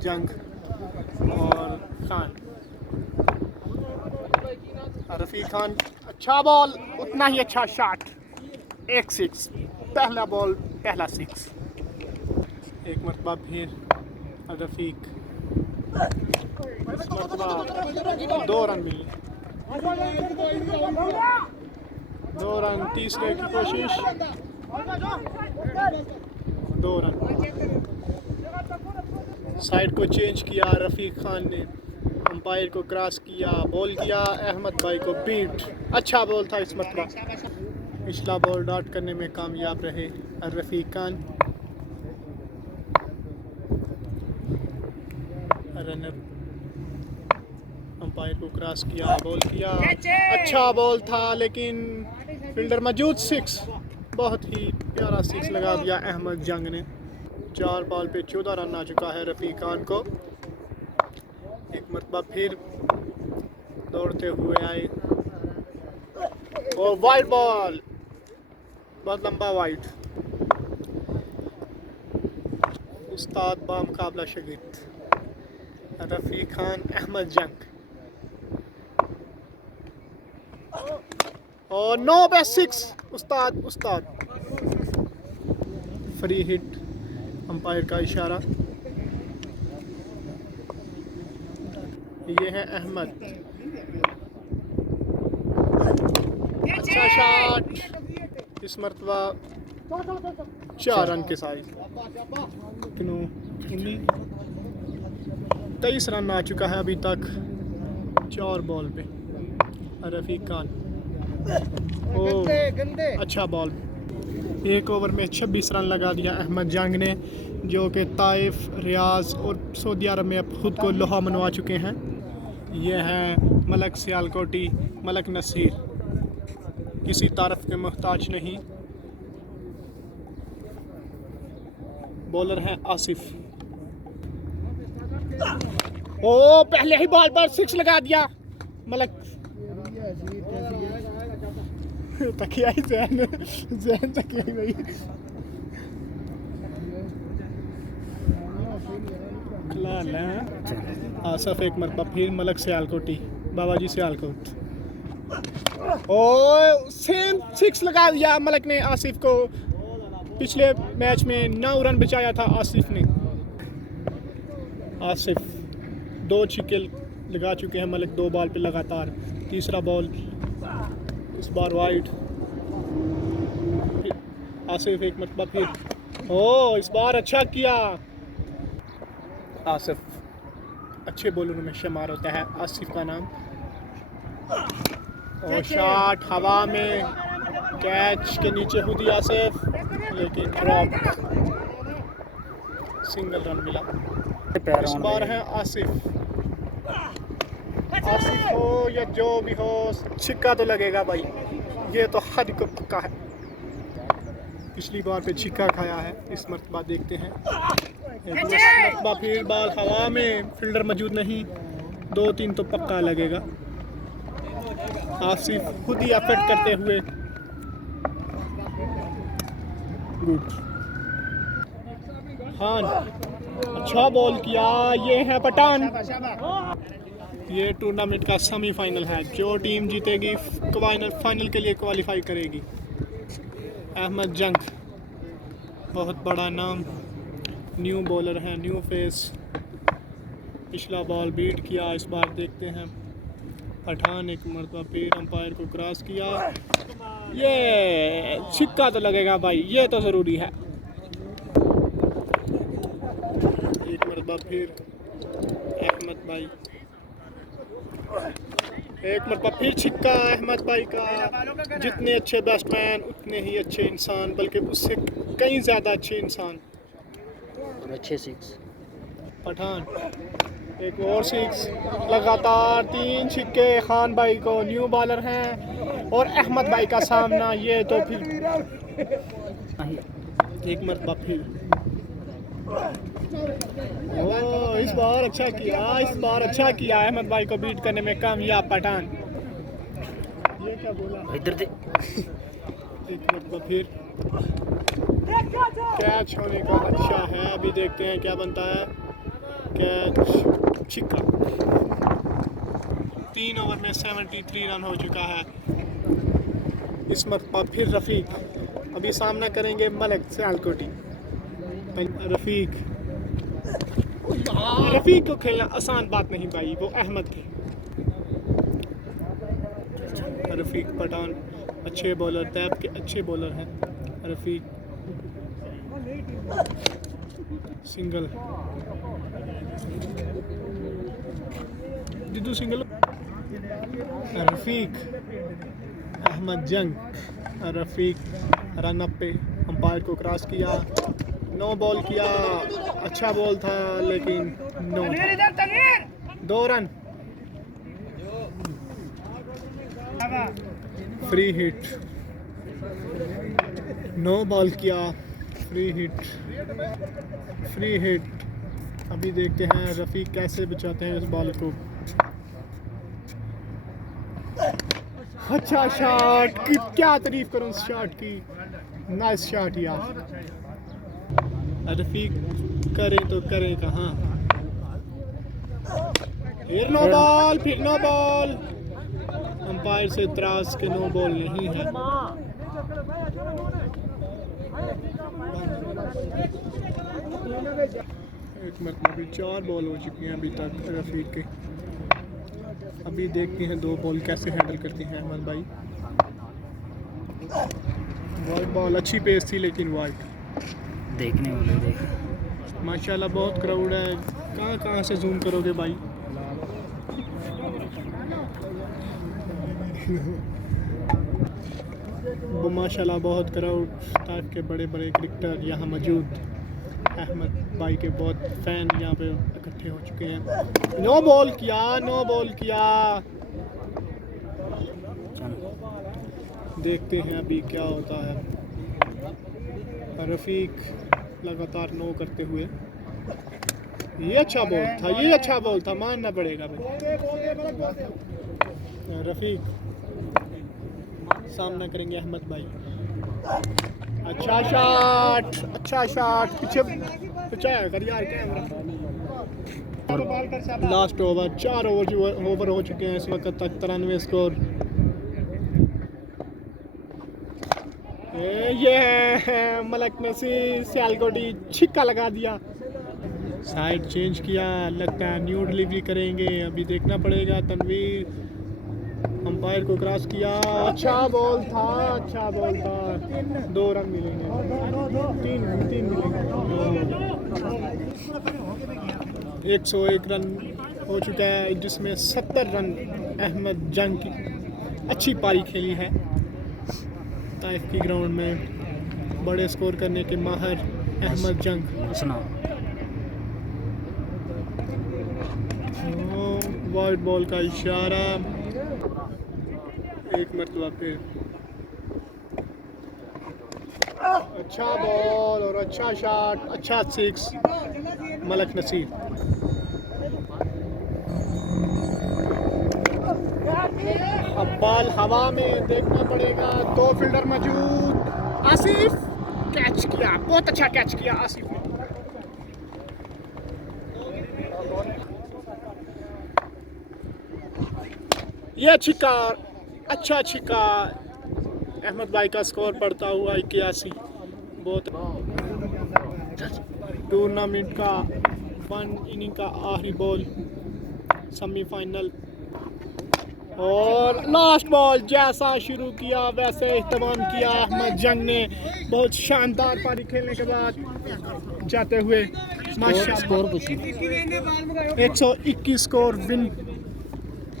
जंग और खान। रफ़ीक खान अच्छा बॉल, उतना ही अच्छा शॉट, एक सिक्स, पहला बॉल पहला सिक्स। एक मरतबा फिर रफ़ीक, इस मरतबा 2 रन मिले, 2 रन, तीसरे की कोशिश, 2 रन। साइड को चेंज किया रफ़ीक खान ने, अंपायर को क्रॉस किया, बॉल किया, अहमद भाई को बीट, अच्छा बॉल था इस मरतबा। पिछला बॉल डॉट करने में कामयाब रहे रफ़ीक खान। रनर, अंपायर को क्रॉस किया, बॉल किया, अच्छा बॉल था लेकिन फील्डर मौजूद, 6, बहुत ही प्यारा 6 लगा दिया अहमद जंग ने। 4 बॉल पे 14 रन आ चुका है रफ़ीक खान को। एक मरतबा फिर दौड़ते हुए आए और वाइड बॉल, बहुत लंबा वाइड। उस्ताद बामुकाबला शागिर्द रफ़ीक खान, अहमद जंग, और 9 पे 6, उस्ताद फ्री हिट, अंपायर का इशारा। ये है अहमद, अच्छा शॉट, इस मरतबा 4 रन के साइज, 23 रन आ चुका है अभी तक 4 बॉल पे रफ़ीक खान। अच्छा बॉल, 1 ओवर में 26 रन लगा दिया अहमद जंग ने, जो कि ताइफ, रियाज और सऊदी अरब में अब खुद को लोहा मनवा चुके हैं। ये है मलक सियालकोटी, मलक नसीर, किसी तारीफ के मोहताज नहीं। बॉलर है आसिफ, ओ पहले ही बॉल पर 6 लगा दिया मलक। तकिया ही जहन तकिया ही भाई। आसिफ एक मरतबा फिर मलक सियालकोटी, बाबा जी सियालकोट, ओ सेम 6 लगा दिया मलक ने आसिफ को। पिछले मैच में 9 रन बचाया था आसिफ ने। आसिफ 2 छक्के लगा चुके हैं मलक, 2 बॉल पे लगातार। तीसरा बॉल इस बार वाइड, आसिफ एक मरतबा फिर, ओ इस बार अच्छा किया। आसिफ अच्छे बॉलरों में शुमार होता है आसिफ का नाम। और शॉट हवा में, कैच के नीचे खुद ही आसिफ, लेकिन ड्रॉप, सिंगल रन मिला। इस बार है आसिफ हो या जो भी हो, छिक्का तो लगेगा भाई, ये तो हद को पक्का है। पिछली बार पे छिक्का खाया है, इस मरतबा देखते हैं। एक मरतबा फिर बॉल हवा में, फील्डर मौजूद नहीं, 2-3 तो पक्का लगेगा। आसिफ खुद ही एफर्ट करते हुए, गुड। खान अच्छा बॉल किया, ये है पठान। ये टूर्नामेंट का सेमीफाइनल है, जो टीम जीतेगी फाइनल के लिए क्वालिफाई करेगी। अहमद जंग बहुत बड़ा नाम, न्यू बॉलर है, न्यू फेस। पिछला बॉल बीट किया, इस बार देखते हैं। पठान एक मरतबा फिर अंपायर को क्रॉस किया, ये छिक्का तो लगेगा भाई, ये तो ज़रूरी है। एक मरतबा फिर अहमद भाई, एक मरतबा फिर छिक्का अहमद भाई का। जितने अच्छे बैट्समैन उतने ही अच्छे इंसान, बल्कि उससे कई ज़्यादा अच्छे इंसान, अच्छे 6। पठान एक और 6, लगातार 3 छिक्के खान भाई को, न्यू बॉलर हैं, और अहमद भाई का सामना, ये तो फिर एक मरतबा फिर, ओ इस बार अच्छा किया अहमद भाई को बीट करने में कामयाब पठान। ये क्या बोला, इधर दे। एक मरतबा फिर कैच होने का अच्छा है, अभी देखते हैं क्या बनता है। कैच, छिक्का। 3 ओवर में 73 रन हो चुका है। इस मरतबा फिर रफ़ीक, अभी सामना करेंगे मलिक सियालकोटी। रफ़ीक को खेलना आसान बात नहीं भाई, वो अहमद थे। रफ़ीक पठान अच्छे बॉलर, टैप के अच्छे बॉलर हैं। रफ़ीक सिंगल, जिद्दू सिंगल। रफ़ीक, अहमद जंग। रफ़ीक रन अप पे अंपायर को क्रॉस किया, नो बॉल किया। अच्छा बॉल था लेकिन नो था। 2 run. Free hit, no ball किया, फ्री हिट, फ्री हिट। अभी देखते हैं रफ़ीक कैसे बचाते हैं इस बॉल को। अच्छा शॉट, क्या तारीफ करूं इस शॉट की, नाइस शॉट यार। रफ़ीक करें तो करें कहाँ। फिर नो बॉल, फिर नो बॉल। अंपायर से इतराज के नो बॉल नहीं है। एक मतलब अभी 4 बॉल हो चुकी हैं अभी तक रफ़ीक के। अभी देखते हैं 2 बॉल कैसे हैंडल करते हैं अहमद भाई। वाइड बॉल, अच्छी पेस थी लेकिन वाइड। देखने वाले देख। माशाल्लाह बहुत क्राउड है, कहाँ से जूम करोगे भाई। वो माशाल्लाह बहुत क्राउड, टाइप के बड़े बड़े क्रिकेटर यहाँ मौजूद। अहमद भाई के बहुत फैन यहाँ पे इकट्ठे हो चुके हैं। नो बॉल किया, नो बॉल किया। देखते हैं अभी क्या होता है। रफ़ीक लगातार नो करते हुए, ये अच्छा बॉल था, ये अच्छा बॉल था, मानना पड़ेगा भाई। रफ़ीक सामना करेंगे अहमद भाई। अच्छा शॉट, अच्छा शॉट। पीछे पहुंचाया कर यार कैमरा। लास्ट ओवर, 4 ओवर हो चुके हैं इस वक्त तक। 93 स्कोर। ये है मलिक नसीर, सियालकोटी, छिक्का लगा दिया। साइड चेंज किया, लगता है न्यू डिलीवरी करेंगे। अभी देखना पड़ेगा। तनवीर अंपायर को क्रॉस किया, अच्छा बॉल था, अच्छा बॉल था। 2 रन मिलेंगे, 3 मिलेंगे। 101 रन हो चुका है जिसमें 70 रन अहमद जंग की अच्छी पारी खेली है। ताइफ की ग्राउंड में बड़े स्कोर करने के माहिर अहमद जंग। वाइड बॉल का इशारा, एक मरतबा पे अच्छा बॉल और अच्छा शॉट, अच्छा 6 मलिक नसीर। अब बॉल हवा में, देखना पड़ेगा। 2 फील्डर मौजूद। आसिफ कैच किया, बहुत अच्छा कैच किया आसिफ ने। ये छिक्का, अच्छा छिक्का। अहमद भाई का स्कोर बढ़ता हुआ 81। बहुत टूर्नामेंट का 1 इनिंग का आखिरी बॉल, सेमीफाइनल और लास्ट बॉल। जैसा शुरू किया वैसे इख्तिताम किया अहमद जंग ने। बहुत शानदार पारी खेलने के बाद जाते हुए माशाल्लाह। 121 स्कोर, विन